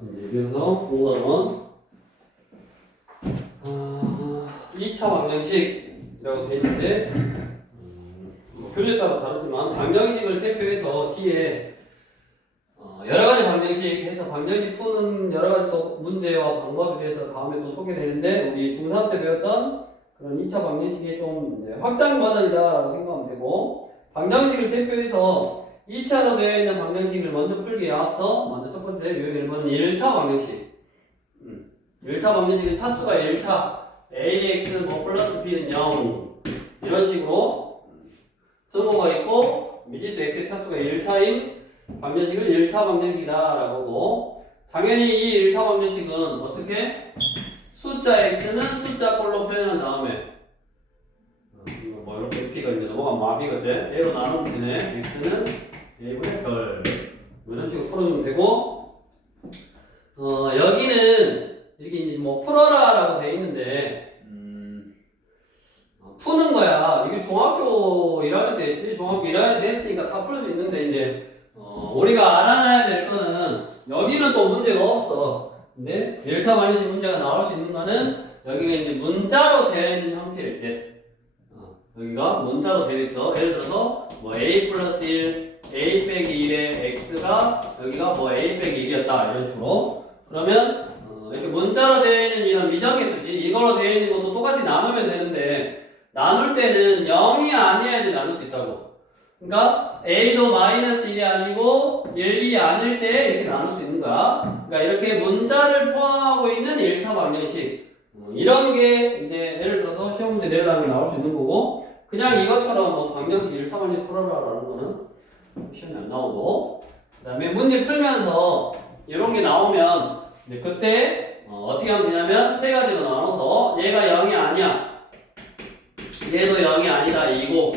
그래서 5번은 2차 방정식이라고 되어 있는데 교재에 따라 다르지만 방정식을 대표해서 뒤에 여러 가지 방정식 해서 방정식 푸는 여러 가지 또 문제와 방법에 대해서 다음에 또 소개되는데 우리 중3 때 배웠던 그런 2차 방정식의 좀 확장 버전이다라고 생각하면 되고 방정식을 대표해서 2차로 되어 있는 방정식을 먼저 풀기에 앞서 먼저 첫 번째 유형 1번은 1차 방정식 1차 방정식은 차수가 1차 ax 뭐 플러스 b는 0 이런 식으로 등호가 있고 미지수 x의 차수가 1차인 방정식을 1차 방정식이다라고 보고 당연히 이 1차 방정식은 어떻게? 숫자 x는 숫자 꼴로 표현한 다음에 뭐 이렇게 p가 이제 넘어가면 마비거지 a로 나누면 되네 x는 a분의 별 이런 식으로 풀어주면 되고 여기는 이렇게 이제 뭐 풀어라라고 돼 있는데 푸는 거야. 이게 중학교 1학년 때 했지. 중학교 1학년 때 했으니까 다 풀 수 있는데 이제 우리가 알아놔야 될 거는 여기는 또 문제가 없어. 근데 1차 방정식 문제가 나올 수 있는 거는 여기가 이제 문자로 되어 있는 형태일 때 여기가 문자로 되어 있어. 예를 들어서 뭐 a 플러스 1 a 빼기 1의 x가 여기가 뭐 a 빼기 1이었다 이런 식으로 그러면 이렇게 문자로 되어 있는 이런 미정계수지 이걸로 되어 있는 것도 똑같이 나누면 되는데 나눌 때는 0이 아니어야지 나눌 수 있다고. 그러니까 a도 마이너스 1이 아니고 1이 아닐 때 이렇게 나눌 수 있는 거야. 그러니까 이렇게 문자를 포함하고 있는 1차 방정식 이런 게 이제 예를 들어서 시험 문제 내려가면 나올 수 있는 거고 그냥 이것처럼 뭐 방정식 1차 방정식 풀어라라는 거는 시험에 안 나오고 그 다음에 문제 풀면서 이런 게 나오면 이제 그때 어떻게 하면 되냐면 세 가지로 나눠서 얘가 0이 아니야. 얘도 0이 아니다. 이고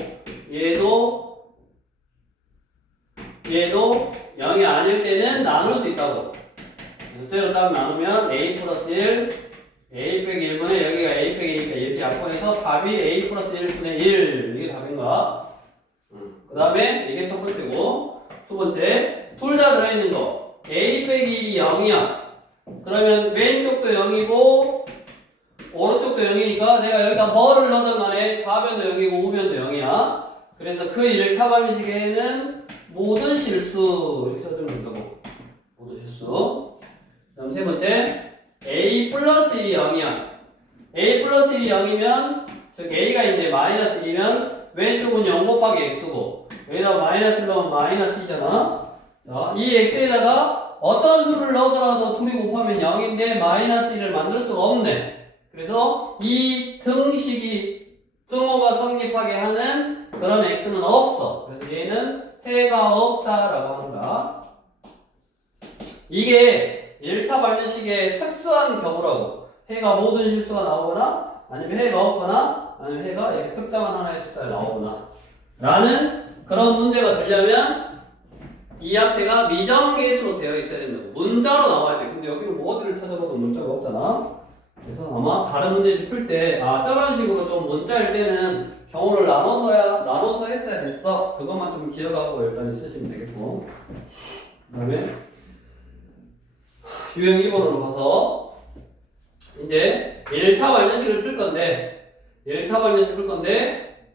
얘도 0이 아닐 때는 나눌 수 있다고. 숫자로 딱 나누면 a 플러스 1 a 빼기 1분의 여기가 a 빼기 1이니까 이렇게 약분해서 답이 a 플러스 1분의 1 이게 답인가? 그 다음에 이게 첫 번째고 두 번째 둘 다 들어있는 거 a 빼기 1이 0이야. 그러면 왼쪽도 0이고 오른쪽도 0이니까 내가 여기다 뭐를 넣든 간에 좌변도 0이고 우변도 0이야. 그래서 그 1차 방정식에는 모든 실수 이렇게 써주면 된다고. 모든 실수. 그 다음 세 번째 a 플러스 1이 0이야. a 플러스 1이 0이면 즉 a가 이제 마이너스 1이면 왼쪽은 0 곱하기 x고 여기다 마이너스 1 넣으면 마이너스 2잖아. 자, 이 x에다가 어떤 수를 넣더라도 둘이 곱하면 0인데 마이너스 1을 만들 수가 없네. 그래서 이 등호가 성립하게 하는 그런 x는 없어. 그래서 얘는 해가 없다라고 하는 거야. 이게 1차 방정식의 특수한 경우라고. 해가 모든 실수가 나오거나 아니면 해가 없거나 아니면 해가 이렇게 특정한 하나의 숫자에 나오거나 라는 그런 문제가 되려면 이 앞에가 미정계수로 되어 있어야 된다고. 문자로 나와야 돼. 근데 여기는 뭐 어디를 찾아봐도 문자가 없잖아. 그래서 아마 다른 문제를 풀 때 저런 식으로 좀 문자일 때는 경우를 나눠서 했어야 됐어. 그것만 좀 기억하고 일단 쓰시면 되겠고. 그 다음에 유형 2번으로 가서 이제 1차 방정식을 풀 건데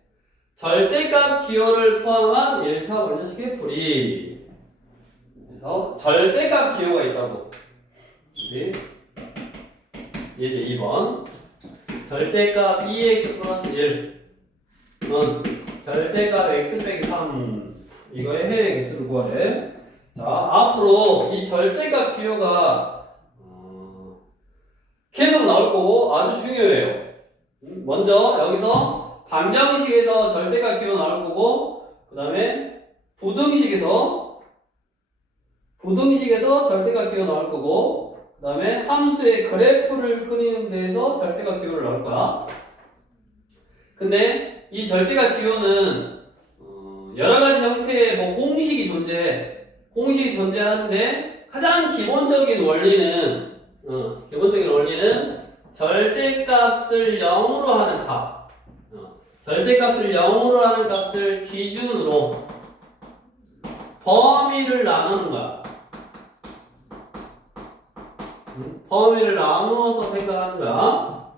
절대값 기호를 포함한 1차 방정식의 풀이. 그래서 절대값 기호가 있다고. 이제 2번 절대값 2x 플러스 1은 절대값 x 빼기 3 이거의 해외 개수를 구하래. 자, 앞으로 이 절대값 기호가 계속 나올 거고 아주 중요해요. 먼저 여기서 방정식에서 절대값 기호 나올 거고 그 다음에 부등식에서 절대값 기호 나올 거고 그 다음에 함수의 그래프를 그리는 데에서 절대값 기호를 나올 거야. 근데 이 절대값 기호는 여러 가지 형태의 뭐 공식이 존재하는데 가장 기본적인 원리는 절대값을 0으로 하는 값. 절대값을 0으로 하는 값을 기준으로 범위를 나누는 거야. 범위를 나누어서 생각하는 거야.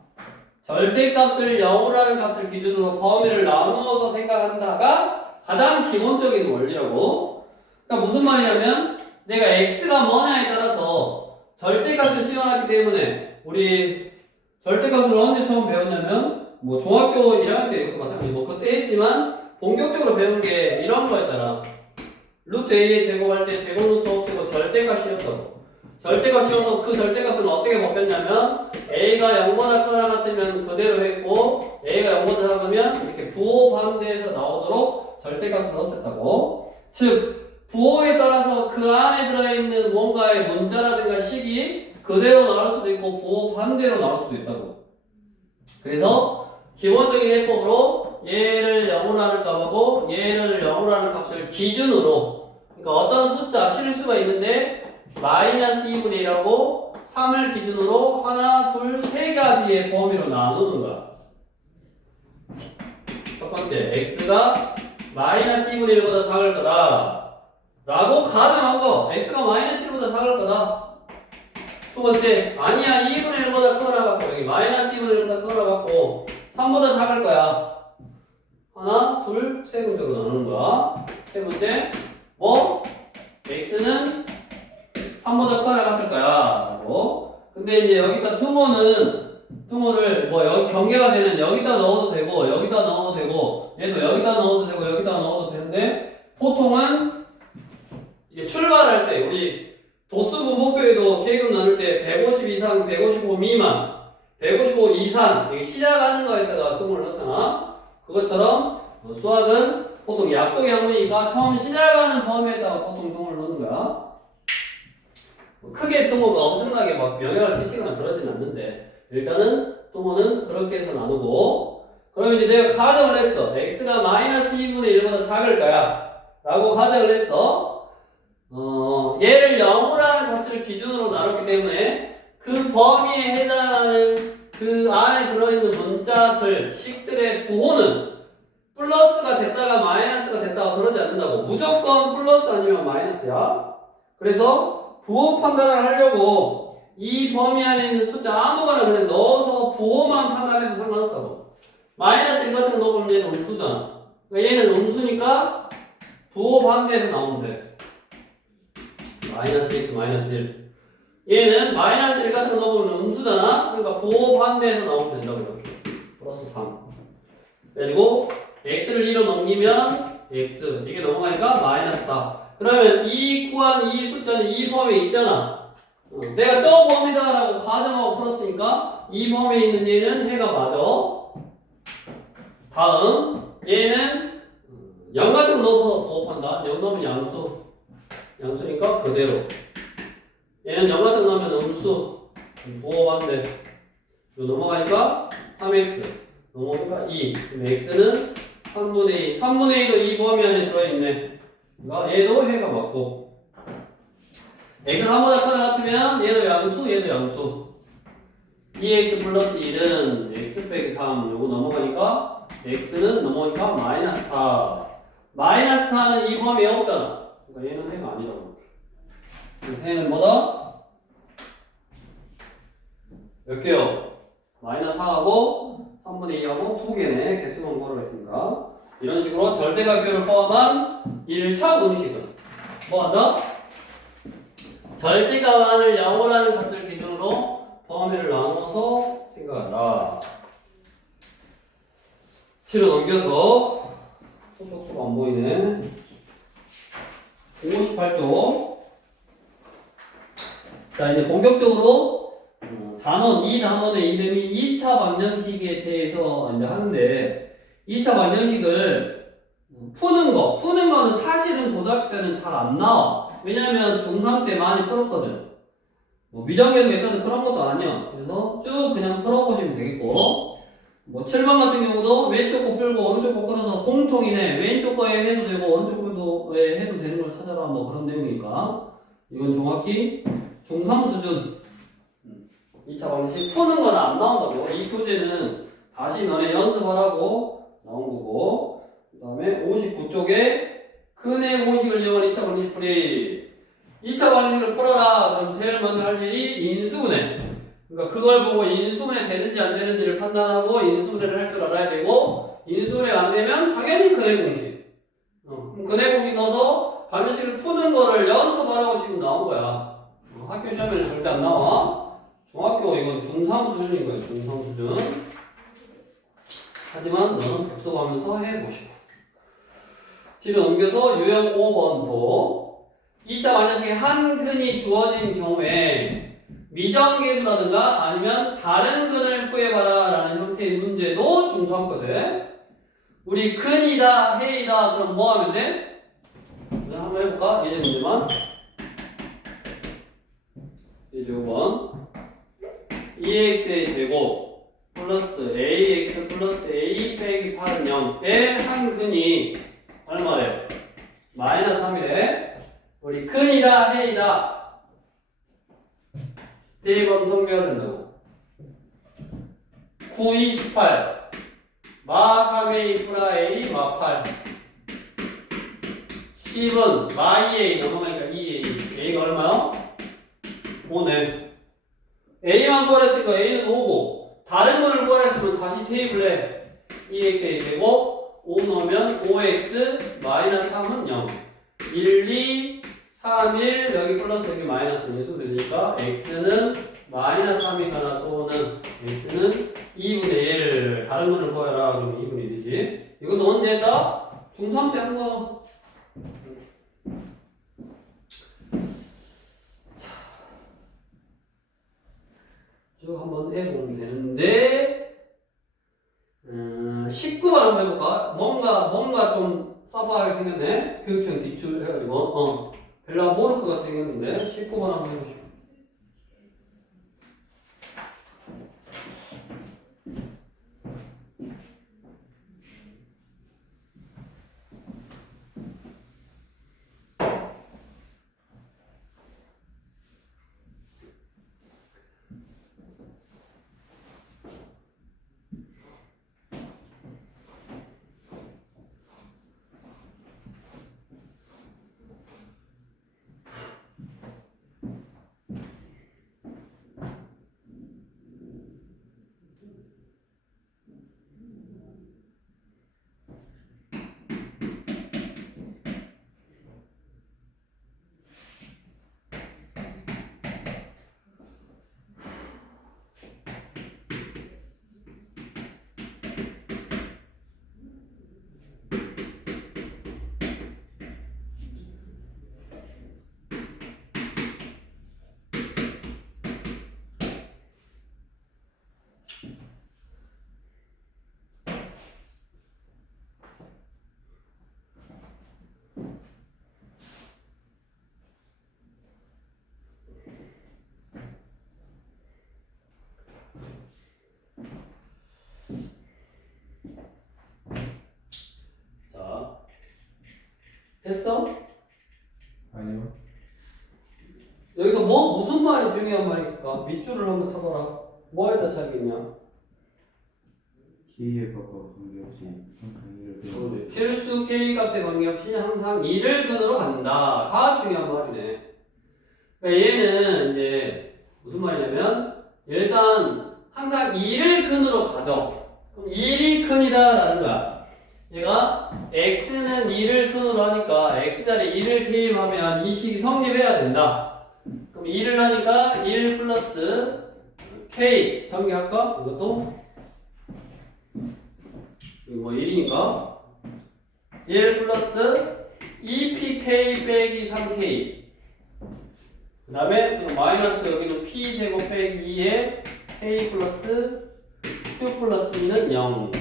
절대값을 0으로 하는 값을 기준으로 범위를 나누어서 생각한다가 가장 기본적인 원리라고. 그러니까 무슨 말이냐면 내가 x가 뭐냐에 따라서 절대값을 시험하기 때문에 우리 절대값을 언제 처음 배웠냐면 뭐 중학교 1학년 때 이것도 마찬가지 뭐 그때 했지만 본격적으로 배운 게 이런 거였잖아. 루트 a의 제곱할 때 제곱 루트 없애고 절대값이었다고. 절대값이어서 그 절대값은 어떻게 바뀌었냐면 a가 0보다 크거나 같으면 그대로 했고 a가 0보다 작으면 이렇게 부호 반대에서 나오도록 절대값을 넣었었다고. 즉 부호에 따라서 그 안에 들어있는 뭔가의 문자라든가 식이 그대로 나올 수도 있고 부호 반대로 나올 수도 있다고. 그래서 기본적인 해법으로 얘를 0으로 하는 값하고 얘를 0으로 하는 값을 기준으로, 그러니까 어떤 숫자 실수가 있는데 마이너스 2분의 1하고 3을 기준으로 하나, 둘, 세 가지의 범위로 나누는 거야. 첫 번째, x가 마이너스 2분의 1보다 작을 거다 라고 가정한 거. x가 마이너스 1보다 작을 거다. 두 번째, 아니야 2분의 1보다 크거나 같고 여기 마이너스 2분의 1보다 크거나 같고 3보다 작을 거야. 하나, 둘, 세 군데로 나누는 거야. 세 번째, 뭐 x는 3보다 크거나 같을 거야 라고. 근데 이제 여기다 투모를 뭐 여기 경계가 되는 여기다 넣어도 되고 여기다 넣어도 되고 얘도 여기다 넣어도 되고 여기다 넣어도 되는데 보통은 이제 출발할 때 우리 도수분 목표에도 계급 나눌 때 150 이상, 155 미만, 155 이상 여기 시작하는 거에다가 투모를 넣잖아. 그것처럼 수학은 보통 약속의 항문이니까 처음 시작하는 범위에다가 보통 투모를 넣는 거야. 크게 투모가 엄청나게 막 영향을 끼치거나 그러진 않는데 일단은 투모는 그렇게 해서 나누고, 그러면 이제 내가 가정을 했어. x가 마이너스 2분의 1보다 작을 거야 라고 가정을 했어. 얘를 0으로 하는 값을 기준으로 나눴기 때문에 그 범위에 해당하는 그 안에 들어있는 문자들, 식들의 부호는 플러스가 됐다가 마이너스가 됐다가 그러지 않는다고. 무조건 플러스 아니면 마이너스야. 그래서 부호 판단을 하려고 이 범위 안에 있는 숫자 아무거나 그냥 넣어서 부호만 판단해도 상관없다고. 마이너스 1 같은 거 넣으면 얘는 음수잖아. 그러니까 얘는 음수니까 부호 반대에서 나오면 돼. 마이너스 x 마이너스 1. 얘는 마이너스 1 같은 거 넣으면 음수잖아. 그러니까 부호 반대에서 나오면 된다고. 이렇게 플러스 3. 그리고 x를 2로 넘기면 x, 이게 넘어가니까 마이너스 4. 그러면 이 구한 이 숫자는 이 범위에 있잖아. 내가 저 범위다라고 가정하고 풀었으니까 이 범위에 있는 얘는 해가 맞아. 다음 얘는 0 같은 거 넣어서 부호판다. 0 넣으면 양수니까 그대로. 얘는 0 같은 거 넣으면 음수, 부호 반대. 넘어가니까 3x, 넘어가니까 2. 그럼 x는 3분의 2. 3분의 2도 이 범위 안에 들어있네. 그러니까 얘도 해가 맞고. x 3보다 크거나 같으면 얘도 양수, 얘도 양수. 2x 플러스 1은 x 빼기 3. 요거 넘어가니까 x는 넘어가니까 마이너스 4. 마이너스 4는 이 범위에 없잖아. 그러니까 얘는 해가 아니라고. 해는 뭐다? 몇 개요? 마이너스 4하고 3분의 2하고 2개네. 개수만 걸어있으니까. 이런 식으로 절대값표를 포함한 1차 공식은 뭐 한다? 절대값을 0으로 하는 값을 기준으로 범위를 나눠서 생각한다. 뒤로 넘겨서 소속수가 안 보이네. 58쪽. 자, 이제 본격적으로 단원, 이 단원의 이름이 2차 방정식에 대해서 이제 하는데, 2차 방정식을 푸는 거는 사실은 고등학교 때는 잘 안 나와. 왜냐면 중3 때 많이 풀었거든. 뭐 미정계수 했다는 그런 것도 아니야. 그래서 쭉 그냥 풀어보시면 되겠고, 뭐 7번 같은 경우도 왼쪽 거 풀고 오른쪽 거 풀어서 공통이네. 왼쪽 거에 해도 되고 오른쪽 거에 해도 되는 걸 찾아라. 뭐 그런 내용이니까 이건 정확히 중3 수준 2차 방정식 푸는 건 안 나온다고. 이 교재는 다시 너네 연습하라고 나온 거고, 그 다음에 59쪽에 근의 공식을 이용한 2차 방정식 풀이. 2차 방정식을 풀어라. 그럼 제일 먼저 할 일이 인수분해. 그러니까 그걸 보고 인수분해 되는지 안 되는지를 판단하고 인수분해를 할 줄 알아야 되고 인수분해가 안 되면 당연히 근해 공식. 그럼 근해 공식 넣어서 방정식을 푸는 거를 연습하라고 지금 나온 거야. 학교 시험에는 절대 안 나와. 중학교 이건 중3 수준인 거예요. 중3 수준. 하지만 너는 복습하면서 해보시고. 뒤로 넘겨서 유형 5번도 2차 방정식에 한 근이 주어진 경우에 미정계수라든가 아니면 다른 근을 구해봐라 라는 형태의 문제도 중수학거든. 우리 근이다, 해이다, 그럼 뭐 하면 돼? 한번 해볼까? 예제 문제만. 예제 5번 2x의 제곱 플러스 ax 플러스 a 빼기 8은 0의 한 근이 얼마래? 마이너스 3이래. 우리 근이다, 해이다. 대입하면 성배해야 된다고. 9, 28. 마 3a 플라 a 마 8. 10은 마 2a 넘어가니까 2a. a가 얼마요? 5네. a만 구하랬으니까 a는 5고 다른 거를 구하랬으면 다시 테이블 해. 2x의 제곱 5 넣으면 5x 마이너스 3은 0. 1, 2, 3, 1 여기 플러스 여기 마이너스 인수분해 되니까 x는 마이너스 3이거나 또는 x는 2분의 1 다른 거를 구해라. 그러면 2분의 1이지. 이것도 언제 했다? 중3 때 한 거. 쭉 한번 해보면 되는데 19번 한번 해볼까? 뭔가 좀 서버하게 생겼네. 교육청 기출 해가지고 별로 모를 것 같이 생겼는데 19번 한번 해보시죠. 됐어? 아니요. 여기서 무슨 말이 중요한 말일까? 밑줄을 한번 쳐봐라. 뭐에다 차겠냐? K의 값과 관계없이 항상 이를 배우는 필수 K 값에 관계없이 항상 2를 근으로 간다가 중요한 말이네. 그러니까 얘는 이제 무슨 말이냐면 일단 항상 2를 근으로 가져. 그럼 1이 근이다라는 거야. 얘가 x는 2를 근으로 하니까 x자리에 2를 대입하면 이 식이 성립해야 된다. 그럼 2를 하니까 1 플러스 k 전개할까? 이것도 이거 뭐 1이니까 1 플러스 2pk 빼기 3k 그 다음에 마이너스 여기는 p제곱 빼기 2에 k 플러스 q 플러스 2는 0.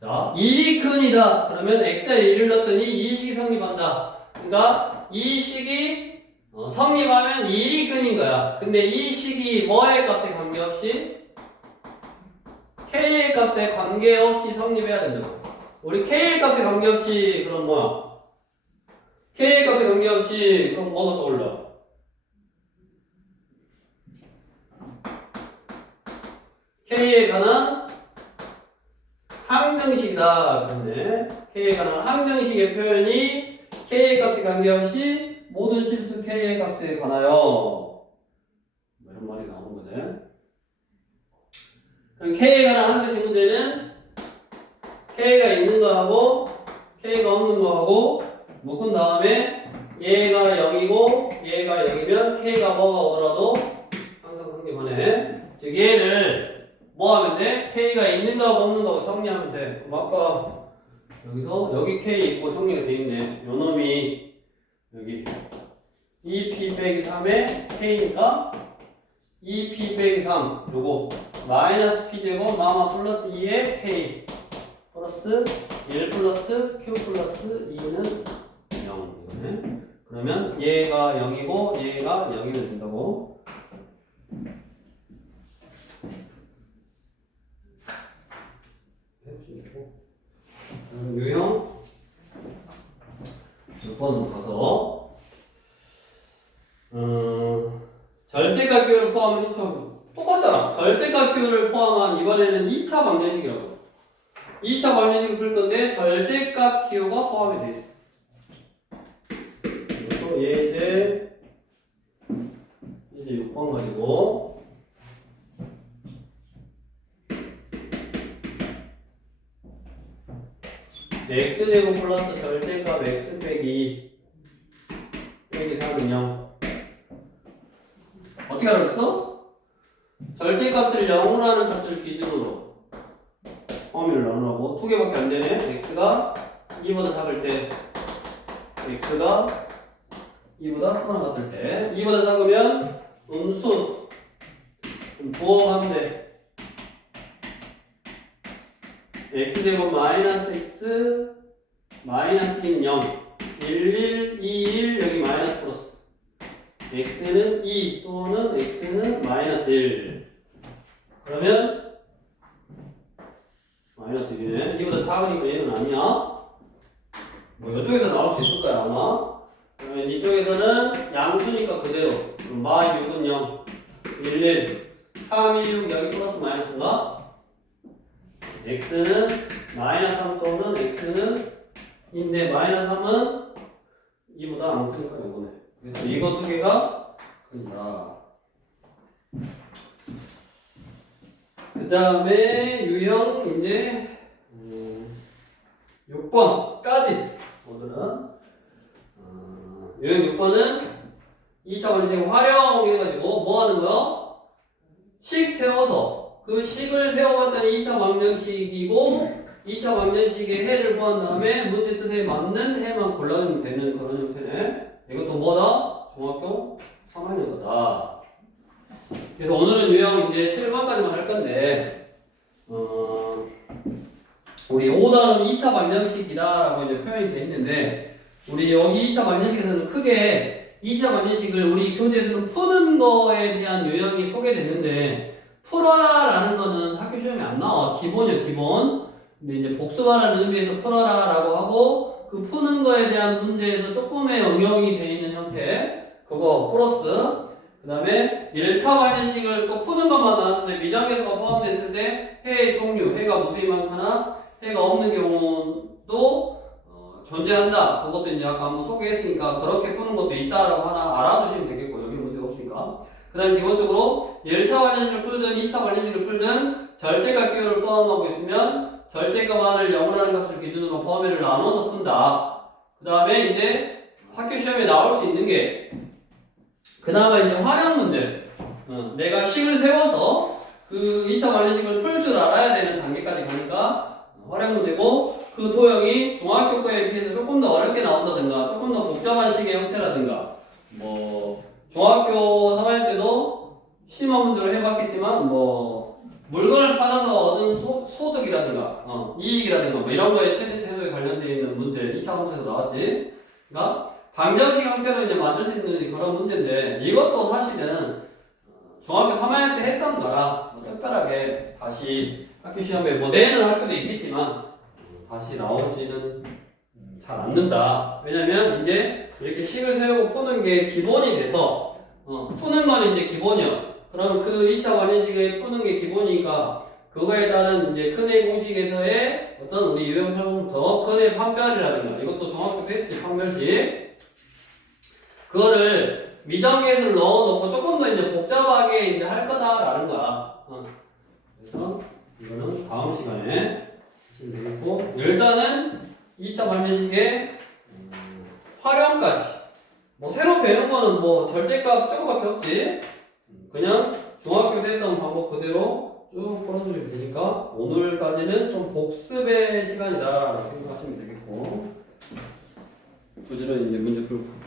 자, 1이 근이다. 그러면 x에 1을 넣었더니 이 식이 성립한다. 그러니까 이 식이 성립하면 1이 근인 거야. 근데 이 식이 뭐의 값에 관계없이 k의 값에 관계없이 성립해야 된다고. 우리 k의 값에 관계없이 그럼 뭐야? k의 값에 관계없이 그럼 뭐가 떠올라? k에 관한 항등식이다. 그런데 k에 관한 항등식의 표현이 k의 값에 관계없이 모든 실수 K의 값에 관하여 이런 말이 나오는 거지. 그럼 K에 관한 한 개씩 문제는 K가 있는 거하고 K가 없는 거하고 묶은 다음에 얘가 0이고 얘가 0이면 K가 뭐가 오더라도 항상 성립하네. 즉 얘를 뭐 하면 돼? K가 있는 거하고 없는 거하고 정리하면 돼. 그럼 아까 여기서 여기 K 있고 정리가 돼 있네. 요 놈이 여기 2P 빼기 3에 K니까 2P 빼기 3 요거 마이너스 P제곱 마마 플러스 2에 K 플러스 1 플러스 Q 플러스 2는 0 이거네. 그러면 얘가 0이고 얘가 0이면 된다고. 유형 6번으로 가서 절대값 기호를 포함한 2차 똑같잖아. 절대값 기호를 포함한 이번에는 2차 방정식이라고. 2차 방정식을 풀 건데 절대값 기호가 포함이 되어 있어. 그리고 이제 6번 가지고 x제곱 플러스 절대값 x 빼기 3은 0. 어떻게 알았어? 절대값을 0으로 하는 값을 기준으로 범위를 나누라고. 두 개밖에 안 되네. x가 2보다 작을 때 x가 2보다 크거나 같을 때 2보다 작으면 음수 부호하면 돼. x제곱 마이너스 x 마이너스 1, 0 1, 1, 2, 1 여기 마이너스 플러스 x는 2 또는 x는 마이너스 1 그러면 마이너스 1이네. 이보다 작으니까 얘는 아니야. 뭐 이쪽에서 나올 수 있을 거야 아마. 그러면 이쪽에서는 양수니까 그대로 마 6은 0 1, 1 3, 2, 6 여기 플러스 마이너스인가? x는 마이너스 3 또는 x는 인데 마이너스 3은 2보다 안 크니까 이거네. 그래서 이거 두 개가 크다. 그 다음에 유형 이제 6번까지 오늘은 유형 6번은 2차 방정식 활용해가지고 뭐 하는 거요? 식 세워서 그 식을 세워봤더니 2차 방정식이고 2차 방정식의 해를 구한 다음에 문제 뜻에 맞는 해만 골라주면 되는 그런 형태네. 이것도 뭐다? 중학교 3학년 거다. 그래서 오늘은 유형 이제 7번까지만 할 건데 우리 5단은 2차 방정식이다라고 이제 표현이 되어 있는데 우리 여기 2차 방정식에서는 크게 2차 방정식을 우리 교재에서는 푸는 거에 대한 유형이 소개됐는데 풀어라라는 거는 학교 시험에 안 나와. 기본이야, 기본. 근데 이제 복습하라는 의미에서 풀어라라고 하고 그 푸는 거에 대한 문제에서 조금의 응용이 되어 있는 형태 그거 플러스 그 다음에 1차 방정식을 또 푸는 것만 나왔는데 미장계수가 포함됐을 때 해의 종류, 해가 무수히 많거나 해가 없는 경우도 존재한다. 그것도 이제 아까 한번 소개했으니까 그렇게 푸는 것도 있다라고 하나 알아두시면 되겠고 여기 문제가 없으니까. 그 다음에 기본적으로 1차 방정식을 풀든 2차 방정식을 풀든 절대값 기호를 포함하고 있으면 절대값만을 0으로 하는 값을 기준으로 범위를 나눠서 푼다. 그 다음에 이제 학교 시험에 나올 수 있는 게 그나마 이제 활용 문제. 내가 식을 세워서 그 2차 방정식을 풀 줄 알아야 되는 단계까지 가니까 활용 문제고 그 도형이 중학교 거에 비해서 조금 더 어렵게 나온다든가 조금 더 복잡한 식의 형태라든가 뭐 중학교 3학년 때도 심화 문제로 해봤겠지만 뭐 물건을 팔아서 얻은 소득이라든가 이익이라든가 뭐 이런 거에 최대 최소에 관련되어 있는 문제 2차 문제에서 나왔지. 그러니까 방정식 형태로 이제 만들 수 있는 그런 문제인데 이것도 사실은 중학교 3학년 때 했던 거라 뭐 특별하게 다시 학교 시험에 뭐 내는 학교도 있겠지만 다시 나오지는 잘 않는다. 왜냐면 이제 이렇게 식을 세우고 푸는 게 기본이 돼서 푸는 건 이제 기본이야. 그럼 그 2차 방정식에 푸는 게 기본이니까 그거에 따른 이제 큰의 공식에서의 어떤 우리 유형 활동부터 큰의 판별이라든가 이것도 중학교 때 했지 판별식 그거를 미정계수를 넣어놓고 조금 더 이제 복잡하게 이제 할 거다라는 거야. 그래서 이거는 다음 시간에 하시면 되겠고, 일단은 2차 반대식의 활용까지. 뭐 새로 배운 거는 뭐 절대값 조금밖에 없지. 그냥 중학교 때 했던 방법 그대로 쭉 풀어주면 되니까 오늘까지는 좀 복습의 시간이다라고 생각하시면 되겠고, 부지런히 이제 문제 풀고.